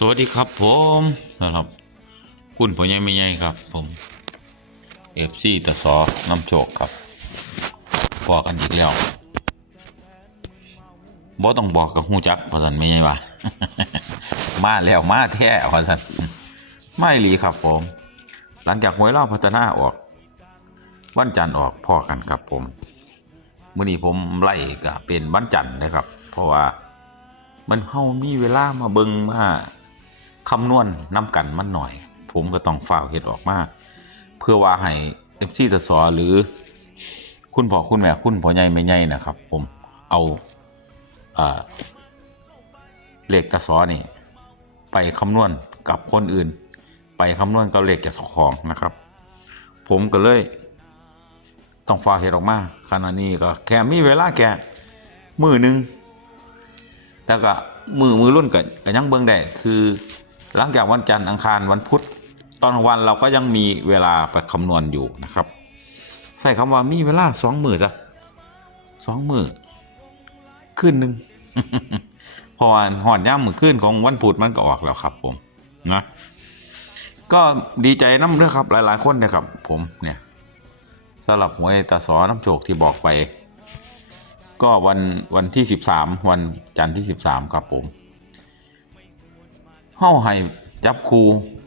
สวัสดีครับผมนะครับคุณพ่อใหญ่ไม่ใหญ่ครับ ผมเอฟซีตะสอน้ำโชคครับบอกกันอีกแล้วบ่ต้องบอกกับหูจักพอสันไม่ใหญ่ว่ามาแล้วมาแท้พอสันไม่หลีครับผม หลังจากหวยเล่าพัฒนาออก วันจันทร์ออกพ่อกันครับผมมื่อนี้ผมไล่ก็เป็นวันจันทร์นะครับ เพราะว่ามันเฮามีเวลามาเบิงมา คำนวณน้ำกันมันหน่อย ผมก็ต้องฝ้าวเฮ็ดออกมา เพื่อว่าให้เอฟซีตสอหรือ คุณพ่อคุณแม่คุณพ่อใหญ่แม่ใหญ่นะครับ ผมเอาอ่าเลขตะสอนี่ ไปคำนวณกับคนอื่น ไปคำนวณกับเลขจากของนะครับ ผมก็เลยต้องฝ้าวเฮ็ดออกมาขณะนี้ก็แค่มีเวลาแค่มือหนึ่งแล้วก็มือมือรุ่นก็ก็ยังเบิ่งได้คือ หลังจากวันจันทร์อังคารวันพุธตอนวันเราก็ยังมีเวลาไปคำนวณอยู่นะครับ ใส่คำว่ามีเวลาสองมือจ้ะสองมือขึ้นหนึ่งพอหอดย่ามมือขึ้นของวันพุธมันก็ออกแล้วครับ ผมนะก็ดีใจน้ำเด้อครับ หลายๆคนนะครับ ผมเนี่ยสำหรับหวยตาสอน้ำโชคที่บอกไป ก็วันวันที่สิบสามวันจันทร์ที่สิบสามครับผม เฮ้าให้จับคู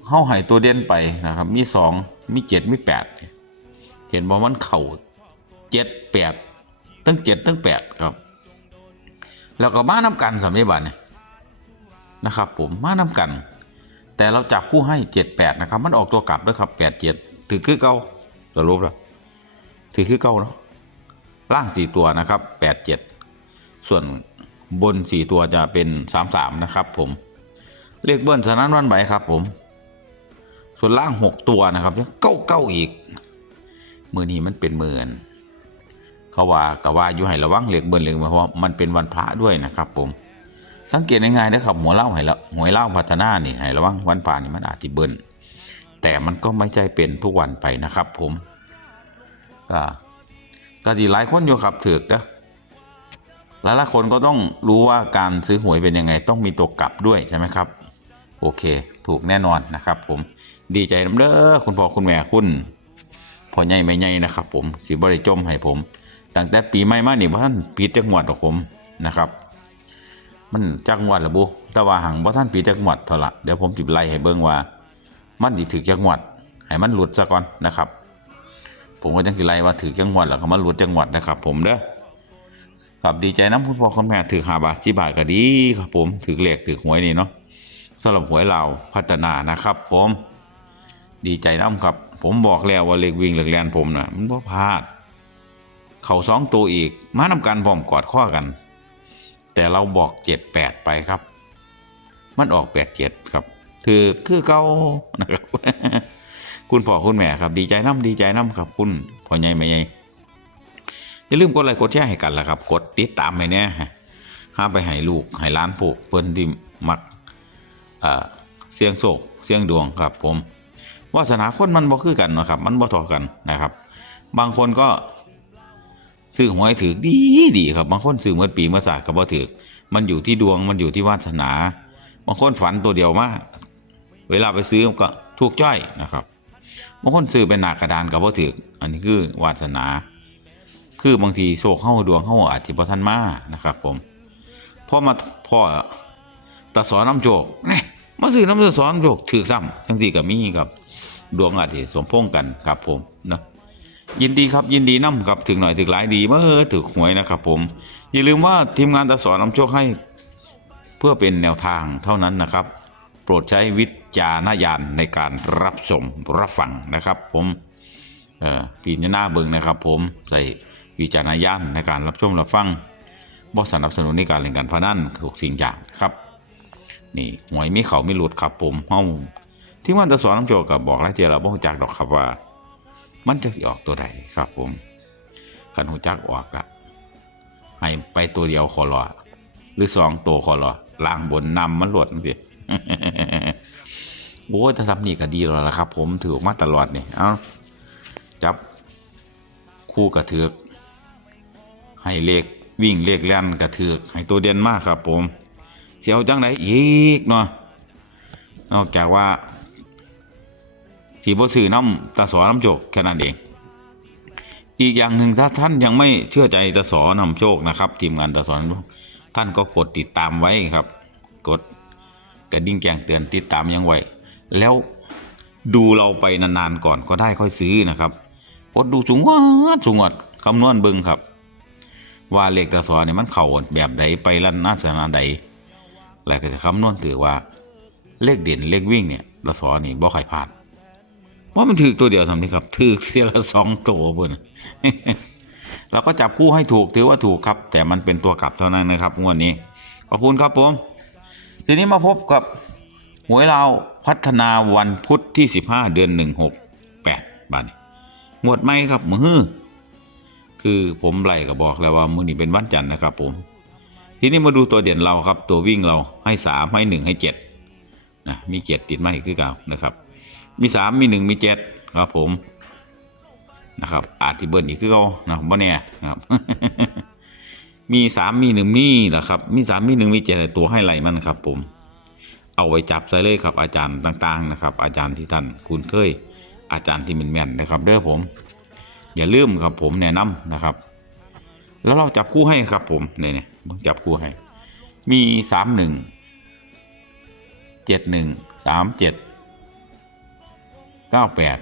เฮ้าให้ตัวเด่นไปนะครับ มีสองมีเจ็ดมีแปดเห็นว่ามันเข่าเจ็ดแปดตั้งเจ็ดตั้งแปดครับ แล้วก็มาน้ำกันสามีบัตเนี่ยนะครับ ผมมาน้ำกัน แต่เราจับคู่ให้เจ็ดแปดนะครับ มันออกตัวกลับด้วยครับแปดเจ็ดถือคือเก่าสรุปแล้วถือคือเก่าเนาะล่างสี่ตัวนะครับแปดเจ็ดส่วนบนสี่ตัวจะเป็นสามสามนะครับ ผม เลขเบิ้ลสนั้นวันไหวครับ ผม ส่วนล่างหกตัวนะครับเก้าเก้าอีก มือนี้มันเป็นหมื่นเขาว่ากะว่าอยู่ให้ระวังเลขเบิ้ลเลยเพราะมันเป็นวันพระด้วยนะครับ ผม สังเกตง่ายๆนะครับหัวเล่าให้ละหัวเล่าพัฒนานี่ให้ระวังวันพระนี่มันอาจจะเบิ้ลแต่มันก็ไม่ใช่เป็นทุกวันไปนะครับ ผมก็ดีหลายคนอยู่ครับถือกนะหลายๆคนก็ต้องรู้ว่าการซื้อหวยเป็นยังไง ต้องมีตัวกลับด้วยใช่ไหมครับ โอเค ถูกแน่นอนนะครับ ผมดีใจน้ำเด้อคุณพ่อคุณแม่คุณพ่อใหญ่ไม่ใหญ่นะครับ ผมสิบริจมให้ผมตั้งแต่ปีใหม่มาเนี่บ่ท่านปิดจักงหวัดหรอกผมนะครับ มันจักงหวัดละบุแต่ว่าหังบ่ท่านปิดจักงหวัดเท่าละเดี๋ยวผมจิบไล่ให้เบิ่งว่า มันสิถึกจักงหวัดให้มันหลุดซะก่อนนะครับ ผมก็จังสิไล่ว่าถือจังหวัดแล้วก็มาหลุดจังหวัดนะครับ ผมเด้อครับดีใจน้ำคุณพ่อคุณแม่ถือหาบาทสิบาทก็ดีครับผมถือเหลขถือหวยนี่เนาะ สำหรับหวยเราพัฒนานะครับ ผมดีใจน้ำครับ ผมบอกแล้วว่าเลขวิ่งเลขแลนผมนะมันบ่พลาด เขาสองตัวอีก มานำกันพร้อมกอดข้อกัน แต่เราบอกเจ็ดแปดไปครับ มันออกแปดเจ็ดครับ คือคือเก่านะครับ คุณพ่อคุณแม่ครับ ดีใจน้ำดีใจน้ำครับ คุณพ่อใหญ่แม่ใหญ่อย่าลืมกดไลค์กดแชร์ให้กันละครับ กดติดตามให้แน่ห้าไปให้ลูกให้ล้านผูกเพิ่นที่มัก เสียงโศกเสียงดวงครับ ผมวาสนาคนมันบ่คือกันนะครับ มันบ่เทอกันนะครับ บางคนก็ซื้อหวยถือดีดีครับ บางคนซื้อเมื่อปีเมื่อศาสตร์ก็บ่ถือมันอยู่ที่ดวงมันอยู่ที่วาสนา บางคนฝันตัวเดียวมากเวลาไปซื้อก็ถูกจ้อยนะครับบางคนซื้อเป็นหนากระดานกับบ่ถืออันนี้คือวาสนา คือบางทีโชคเข้าดวงเข้าอาจจะบ่ทันมานะครับ ผมพอมาพ่อ ตาสอนน้ำโจกนี่มาซื้อน้ำตาสอนน้ำโจกถือซ้ำทั้งสี่กับมีครับดวงอาจจะสมพงกันครับผมนะยินดีครับยินดีน้ำครับถึงหน่อยถึงหลายดีเมื่อถือหวยนะครับผม อย่าลืมว่าทีมงานตาสอนน้ำโชคให้ เพื่อเป็นแนวทางเท่านั้นนะครับ โปรดใช้วิจารณญาณในการรับชมรับฟังนะครับ ผมปีนหน้าเบิงนะครับ ผมใส่วิจารณญาณในการรับชมรับฟังบ่สนับสนุนในการเล่นการพนันทุกสิ่งอย่างครับ นี่หวยมีเขามีหลุดครับผมเฮาที่มันจะสอนน้ำโจกับบอกหลายเจแล้วบ่รู้จักดอกครับว่า มันจะสิออกตัวใดครับผมคันหูจักออกอะให้ไปตัวเดียวขอรอหรือสองตัวขอรอล่างบนนำมันหลดนั่นสิโอ้ยถ้าทำนี่ก็ดีแล้วละครับ ผมถือมาตลอดนี่เอาจับคู่กระเถือกให้เลขวิ่งเลขแล่นกระเถือกให้ตัวเด่นมากครับผม เสียวจังไหนอีกเนาะนอกจากว่าสีบสื่อน้ำตาสอน้ำโจกแค่นั้นเอง อีกอย่างหนึ่งถ้าท่านยังไม่เชื่อใจตาสอน้ำโชคนะครับทีมงานตาสอนท่านก็กดติดตามไว้ครับ กดกระดิ่งแจ้งเตือนติดตามยังไว้ แล้วดูเราไปนานๆก่อนก็ได้ค่อยซื้อนะครับกดดูสูงวัดสูงวัดคำนวณเบิงครับ ว่าเลขตาสอนี่มันเข่าแบบใดไปลันนาสนาใด แล้วก็จะคำนวณถือว่าเลขเด่นเลขวิ่งเนี่ยตาสอนี่บ่ใครพลาดเพราะมันถือตัวเดียวทำนี่ครับถือเสียละสองตัวบนเราก็จับคู่ให้ถูกถือว่าถูกครับ แต่มันเป็นตัวกลับเท่านั้นนะครับงวดนี้ขอบคุณครับผมทีนี้มาพบกับหวยลาวพัฒนาวันพุธที่ 15 เดือน 168บาทนี้งวดไหมครับมือคือผมไล่ก็บอกแล้วว่ามือนี้เป็นวันจันทร์นะครับผม ทีนี้มาดูตัวเด่นเราครับ ตัววิ่งเราให้3ให้1ให้7นะมี7ติดไหมคือเก่านะครับ มี3มี1มี7ครับผมนะครับ อาจที่เบิ้ลอีกคือเขานะครับบ่แน่นะครับมีสามมีหนึ่งมีแหละครับ มีสามมีหนึ่งมีเจ็ดตัวให้ไหลมันครับ ผม เอาไว้จับใส่เลยครับ อาจารย์ต่างๆนะครับ อาจารย์ที่ท่านคุณเคย อาจารย์ที่มันแม่นนะครับ เด้อผม อย่าลืมครับผมแนะนำนะครับ แล้วเราจับคู่ให้ครับผมเนี่ยเนี่ยจับคู่ให้ มีสามหนึ่งเจ็ดหนึ่งสามเจ็ดเก้าแปด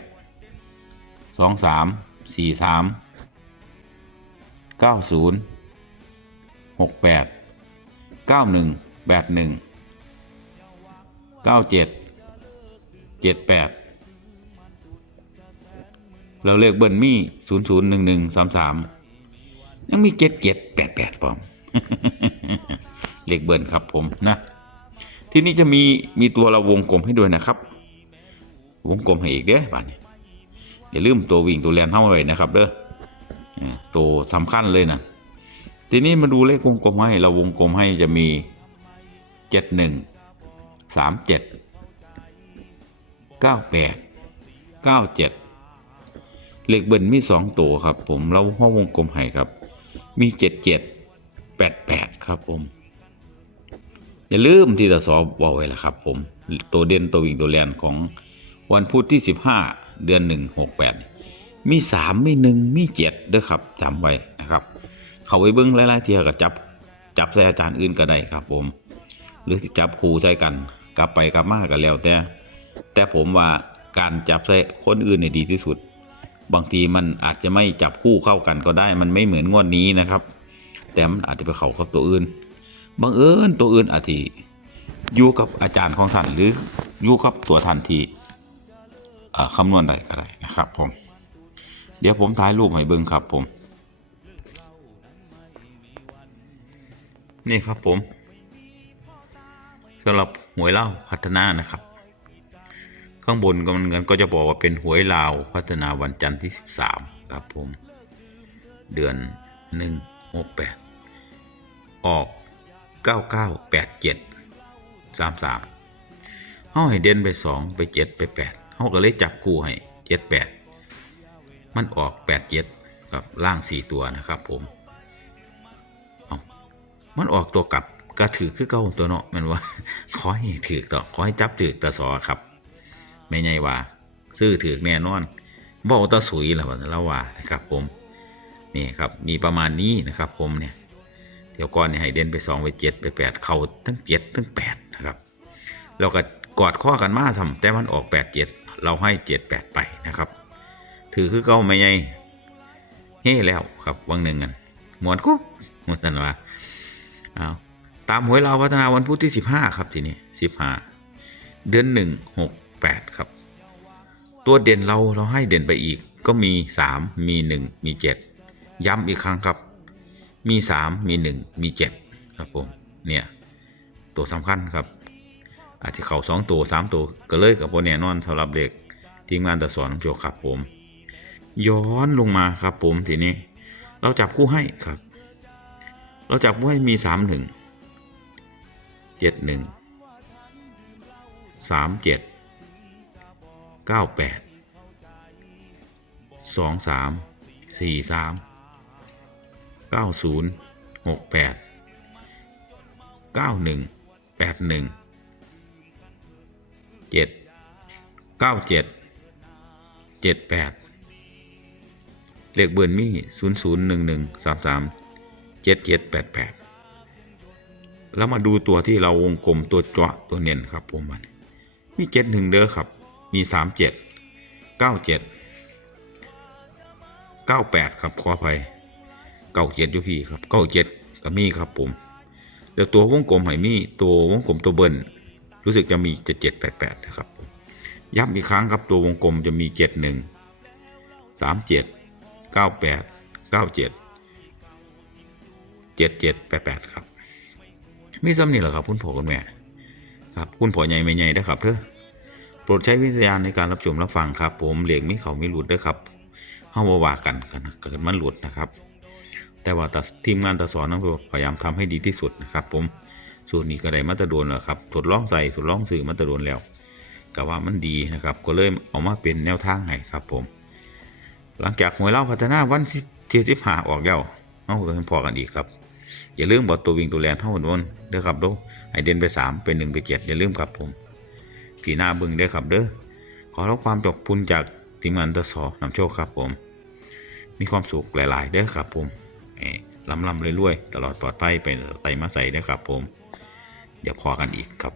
สองสามสี่สามเก้าศูนย์หกแปดเก้าหนึ่งแปดหนึ่งเก้าเจ็ดเจ็ดแปดเราเลขเบิ้ลมีศูนย์ศูนย์หนึ่งหนึ่งสามสาม ยังมีเจ็ดเจ็ดแปดแปดปอมเลขเบิ้ลครับผมนะ ที่นี่จะมีมีตัวเราวงกลมให้ด้วยนะครับ วงกลมให้อีกเด้อบ้านนี้อย่าลืมตัววิ่งตัวแลนเท่าไว้นะครับเด้อตัวสำคัญเลยนะทีนี้มาดูเลขวงกลมให้เราวงกลมให้จะมีเจ็ดหนึ่งสามเจ็ดเก้าแปดเก้าเจ็ดเลขเบิ้ลมีสองตัวครับ ผมเราห้องวงกลมให้ครับ มีเจ็ดเจ็ดแปดแปดครับผม อย่าลืมที่ตะสอบบอกไว้ละครับผม ตัวเด่นตัววิ่งตัวแลนของวันพุธที่สิบห้าเดือนหนึ่งหกแปดมีสามมีหนึ่งมีเจ็ดด้วยครับจำไว้นะครับ เขาไปเบิ้งหลายๆเทียก็จับจับใส่อาจารย์อื่นก็ได้ครับผม หรือจับครูใส่กัน กลับไปกลับมากันแล้วแต่แต่ผมว่าการจับใส่คนอื่นเนี่ยดีที่สุด บางทีมันอาจจะไม่จับคู่เข้ากันก็ได้ มันไม่เหมือนงวดนี้นะครับ แต่มันอาจจะไปเข้ากับตัวอื่นบังเอิญตัวอื่นอาจจะอยู่กับอาจารย์ของท่านหรืออยู่กับตัวท่านที่คำนวณได้ก็ได้นะครับผมเดี๋ยวผมถ่ายรูปให้เบิ้งครับผม นี่ครับผมสำหรับหวยเล่าพัฒนานะครับ ข้างบนก็มันกันก็จะบอกว่าเป็นหวยลาวพัฒนาวันจันทร์ที่ 13 ครับผม เดือน 1 6 8 ออก 9987 33เฮาให้เด่นไป 2 ไป 7 ไป8เฮาก็เลยจับคู่ให้ 78 มันออก 87 กับล่าง 4 ตัวนะครับผมมันออกตัวกลับก็ถือคือเก่าตัวเนาะมันว่า ขอให้ถือต่อขอให้จับถือตะสอครับ ไม่ไงว่า ซื้อถือแน่นอนบ่าตะสุยแล้วว่าแล้วว่านะครับผมนี่ครับมีประมาณนี้นะครับผมเนี่ยเดี๋ยวก่อนเนี่ยให้เด่นไปสองไปเจ็ดไปแปดเข้าทั้งเจ็ดทั้งแปดนะครับเราก็กอดข้อกันมาทำแต่มันออกแปดเจ็ดเราให้เจ็ดแปดไปนะครับ ถือคือเก่าไม่ไงเฮ้แล้วครับวังหนึ่งกันมวนกุ๊บมวนสันว่าเอาตามหวยเราวพัฒนาวันพุธที่ 15 ครับทีนี้15 เดือน 1 6 8 ครับ ตัวเด่นเราเราให้เด่นไปอีกก็มี 3 มี 1 มี 7 ย้ำอีกครั้งครับ มี 3 มี 1 มี 7 ครับผมเนี่ยตัวสำคัญครับ อาจจะเข่า2 ตัว 3 ตัวก็เลยกับโบแน่นอนสำหรับเด็กทีมงานตะสอนโชครับผม ย้อนลงมาครับผมทีนี้ เราจับคู่ให้ครับ เราจับไว้มีสามหนึ่งเจ็ดหนึ่งสามเจ็ดเก้า แปดสองสามสี่สามเก้าศูนย์หกแปดเก้าหนึ่งแปดหนึ่งเจ็ดเก้าเจ็ดเจ็ดแปดเลขเบิร์นมีศูนย์ศูนย์หนึ่งหนึ่งสามสามเจ็ดเจ็ดแปดแปดแล้วมาดูตัวที่เราวงกลมตัวเจาะตัวเน้นครับผมมันมีเจ็ดหนึ่งเด้อครับ มีสามเจ็ดเก้าเจ็ดเก้าแปดครับขออภัยเก้าเจ็ดอยู่พี่ครับเก้าเจ็ดก็มีครับผมแล้วตัววงกลมไหมีตัววงกลมตัวเบิ้ลรู้สึกจะมีเจ็ดเจ็ดแปดแปดนะครับย้ำอีกครั้งครับตัววงกลมจะมีเจ็ดหนึ่งสามเจ็ดเก้าแปดเก้าเจ็ดเจ็ดเจ็ดแปดแปดครับมีซ้ำนี่แหละครับ คุณพ่อคุณแม่ครับคุณพ่อใหญ่ไม่ใหญ่นะครับเถอ โปรดใช้วิจารณญาในการรับชมรับฟังครับ ผมเหลียงมีเขาไม่หลุดด้อครับเฮาบ่ว่ากันกันกิดมันหลุดนะครับ แต่ว่าตัดทีมงานตัดสอนนั้นพยายามทำให้ดีที่สุดนะครับ ผมส่วนนี้ก็ได้มาตรโดนแล้วครับทดลองใส่ทดลองสื่อมาตรโดนแล้วก็ว่ามันดีนะครับ ก็เลยเอามาเป็นแนวทางให้ครับ ผม หลังจากหวยเล่าพัฒนาวันที่สิบห้าออกแล้วเอาก็พอกันอีกครับอย่าลืมบอกตัววิ่งตัวแลนเท่าโน้นเด้อครับเด้อไอเดนไปสามเป็นหนึ่งไปเจ็ดอย่าลืมครับผม ผีหน้าเบึงเด้อครับเด้อขอรับความจบพุนจากทีมงานตะสอนำโชคครับผม มีความสุขหลาย ๆ เด้อครับผมเอ่อลำลำเรื่อยๆตลอดปลอดภัยไปใส่มาใส่เด้อครับผม เดี๋ยวพอกันอีกครับ